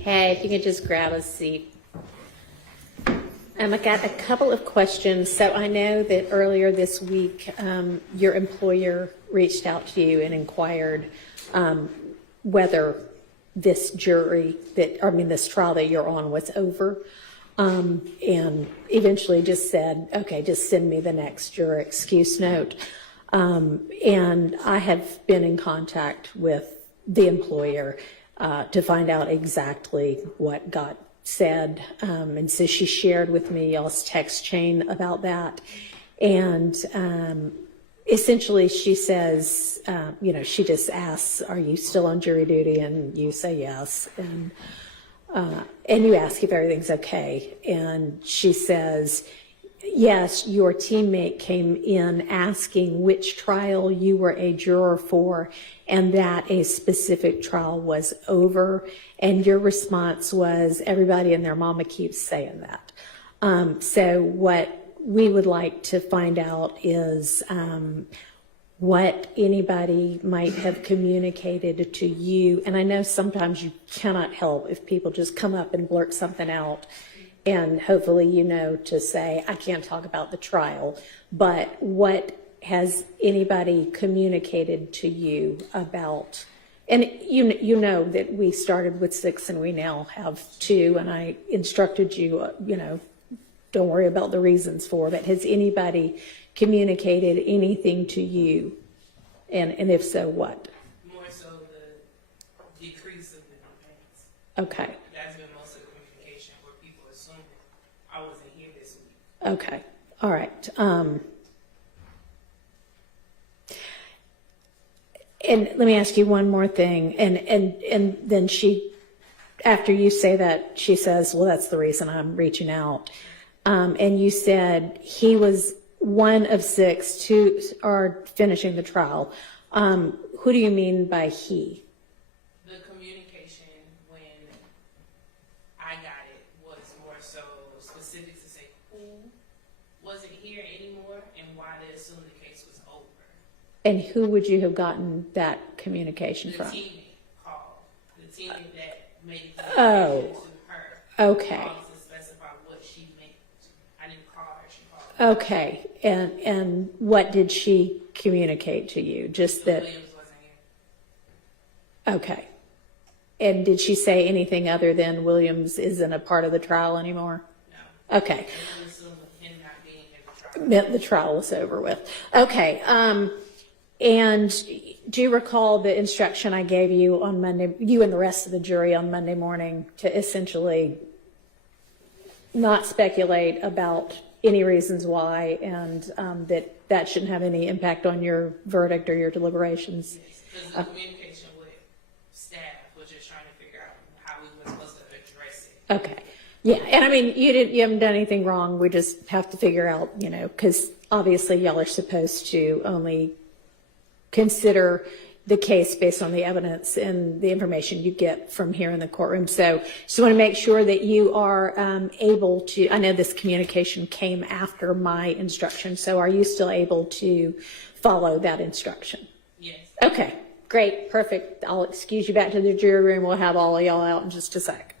Hey, if you could just grab a seat. I got a couple of questions. So I know that earlier this week, your employer reached out to you and inquired whether this this trial that you're on was over, and eventually just said, okay, just send me the next juror excuse note. And I have been in contact with the employer to find out exactly what got said, and so she shared with me y'all's text chain about that, and essentially she says, she just asks, are you still on jury duty? And you say yes, and you ask if everything's okay, and she says, yes, your teammate came in asking which trial you were a juror for and that a specific trial was over. And your response was, everybody and their mama keeps saying that. So what we would like to find out is what anybody might have communicated to you. And I know sometimes you cannot help if people just come up and blurt something out. And hopefully to say, I can't talk about the trial, but what has anybody communicated to you about, and you know that we started with 6 and we now have 2, and I instructed you, don't worry about the reasons for it, but has anybody communicated anything to you? And if so, what? More so the decrease of the payments. Okay. That's been most of the communication where people assume I wasn't here this week. Okay. All right. And let me ask you one more thing. And then she, after you say that, she says, well, that's the reason I'm reaching out. And you said he was one of 6 who are finishing the trial. Who do you mean by he? The communication when I got it was more so specific to say who wasn't here anymore and why they assumed the case was over. And who would you have gotten that communication from? The teammate called. The teammate that made the communication to her. Okay. To specify what she meant. I didn't call her, she called her. Okay. And what did she communicate to you? Just that Williams wasn't here. Okay. And did she say anything other than Williams isn't a part of the trial anymore? No. Okay. Him not being in the trial. Meant the trial was over with. Okay. And do you recall the instruction I gave you on Monday, you and the rest of the jury on Monday morning, to essentially not speculate about any reasons why, and that shouldn't have any impact on your verdict or your deliberations? Yes, because the communication with staff was just trying to figure out how we were supposed to address it. Okay. Yeah, and I mean, you haven't done anything wrong. We just have to figure out, because obviously y'all are supposed to only consider the case based on the evidence and the information you get from here in the courtroom. So just want to make sure that you are able to, I know this communication came after my instruction, so are you still able to follow that instruction? Yes. Okay, great, perfect. I'll excuse you back to the jury room. We'll have all of y'all out in just a sec.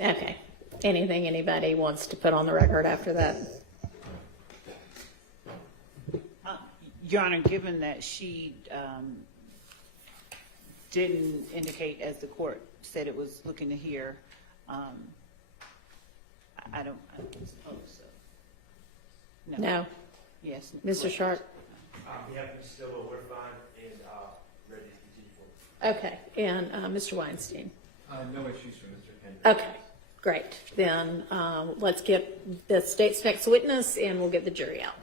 Okay. Anything anybody wants to put on the record after that? Your Honor, given that she didn't indicate, as the court said it was looking to hear, I don't suppose so. No. Yes. Mr. Sharp? Yeah, still, we're fine and ready to continue. Okay. And Mr. Weinstein? No issues for Mr. Kendrick. Okay. Great. Then let's get the state's next witness and we'll get the jury out.